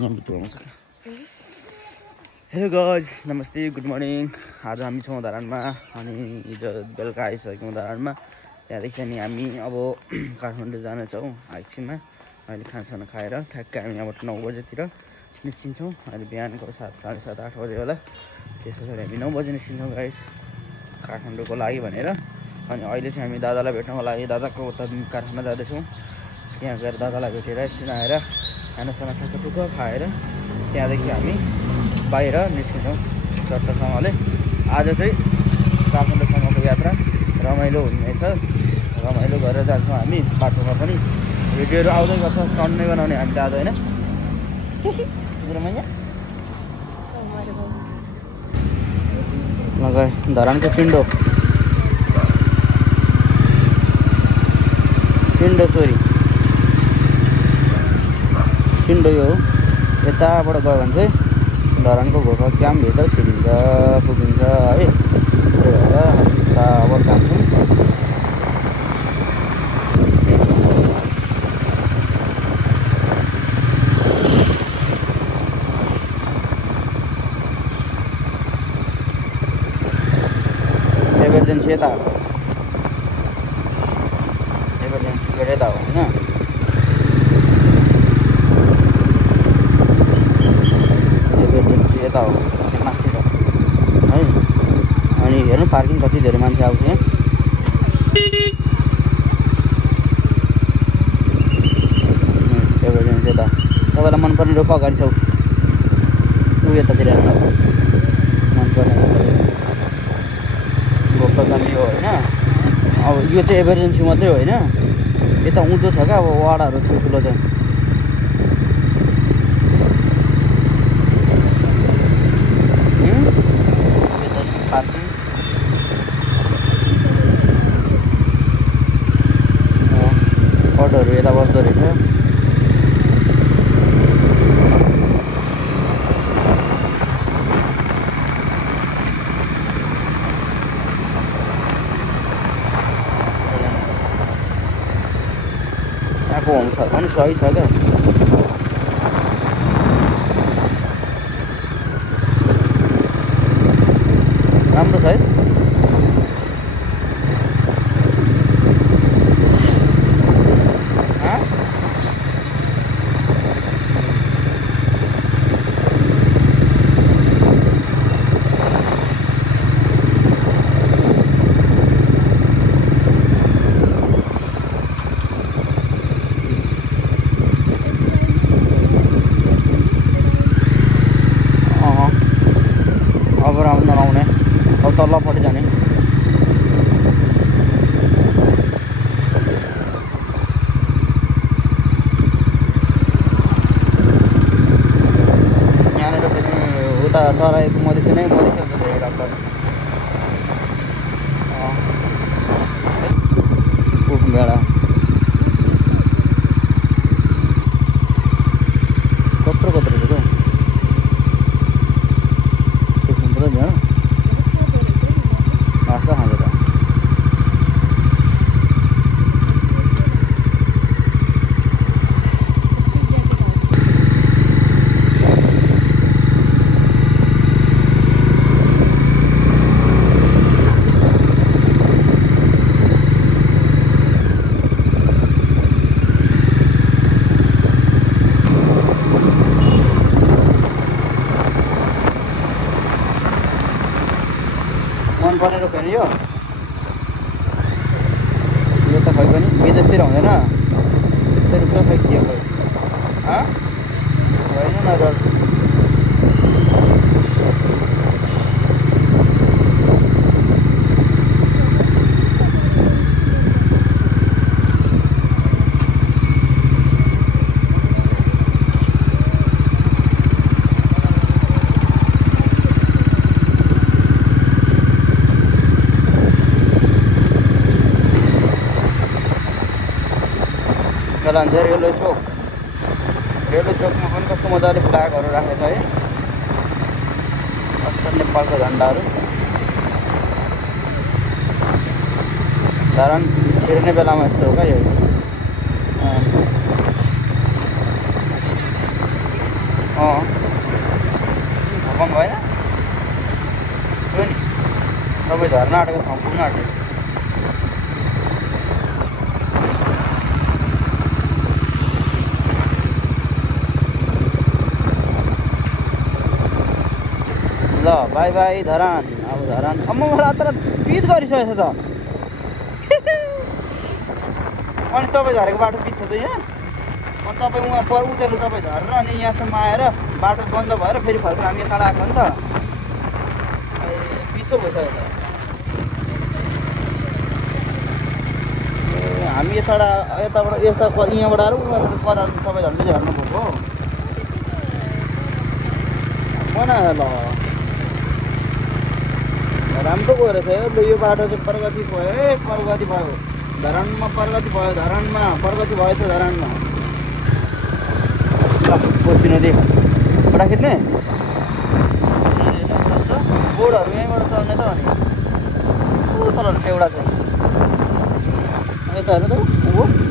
Hello guys, नमस्ते, good morning. आज हामी छौँ धरानमा अनि हिजो बेलुका आइसक्यौँ धरानमा। त्यहाँदेखि अनि हामी अब काठमाडौँ जानेछौँ एकछिनमा। अहिले खानासाना खाएर ठ्याक्कै हामी यहाँबाट 9 बजेतिर निस्किन्छौँ। अहिले बिहानको 7, 7:30, 8 बजे होला। त्यस पछाडि हामी 9 बजे निस्किन्छौँ गाइज काठमाडौँको लागि भनेर। अनि अहिले चाहिँ हामी दादालाई भेट्नको लागि दादाको उता कारखाना जाँदैछौँ। त्यहाँ गएर दादालाई भेटेर एकछिन आएर खानासाना ठुक्क खाएर त्यहाँदेखि हामी बाहिर निस्किन्छौँ चट्टसँगले। आज चाहिँ काठमाडौँसम्मको यात्रा रमाइलो हुनेछ। रमाइलो गरेर जान्छौँ हामी। बाटोमा पनि भिडियोहरू आउँदै गर्छ, टन्नै बनाउने हामी त आज होइन। धरानको पिण्डो छोरी पिण्डो यो हो। यताबाट गयो भने चाहिँ धरानको घोका क्याम्प भित्र छिरिन्छ पुगिन्छ है। त्यही भएर यताबाट जान्छौँ। एमर्जेन्सी यता हो, एमर्जेन्सी गेट यता हो होइन। यता हो मास्तिर है। अनि हेर्नु पार्किङ कति धेरै मान्छे आउँछ यहाँ। एमर्जेन्सी यता तपाईँलाई मनपर्ने रोप अगाडि छौ ऊ यतातिर हेर्नु मनपर्ने रोप्पा जाने हो होइन। अब यो चाहिँ एमर्जेन्सी मात्रै होइन, यता उँधो छ क्या अब वाडाहरू ठुल्ठुलो चाहिँ। अटोहरू यता बस्दो रहेछ। यहाँको होम्सहरू पनि सही छ क्या। राम्रो छ है। नआउने अब तल्लोपट्टि जाने। यहाँनिर फेरि उता तराईको मधेसी नै मधेसी धेरै राम्रो भेडा कत्रो रहेछ क्या। मनपर्ने रोप्यो नि यो त खै पनि विदेशतिर हुँदैन त्यस्तै रोप्छ खै के खै होइन नजर। लान्छ रेलवे चोकमा पनि कस्तो मजाले फ्ल्यागहरू राखेको छ है। कस्तो नेपालको झन्डाहरू। धरान छिर्ने बेलामा यस्तो हो क्या यो। भूकम्प भएन त्यो नि तपाईँ झर्न आँटेको ठाउँ पुग्न आँट्यो ल बाई बाई धरान अब धरान म रात पिच गरिसकेको छ त अनि तपाईँ झरेको बाटो पिच छ त यहाँ अनि तपाईँ उहाँ पर उतेर्नु तपाईँ झरेर अनि यहाँसम्म आएर बाटो बन्द भएर फेरि फर्केर हामी यता आएको नि त पिचो भइसक्यो त हामी यताबाट यहाँबाट आएर कता तपाईँ झन्डै झर्नु भएको बना ल राम्रो गयो रहेछ यो बाटो चाहिँ प्रगति भयो प्रगति भयो धरानमा प्रगति भयो धरानमा प्रगति भएछ धरानमा कोसी नदी बडा खिच्ने बोर्डहरू यहीँबाट चल्ने त अनि तल एउटा छ यता हेर्नु त उँभो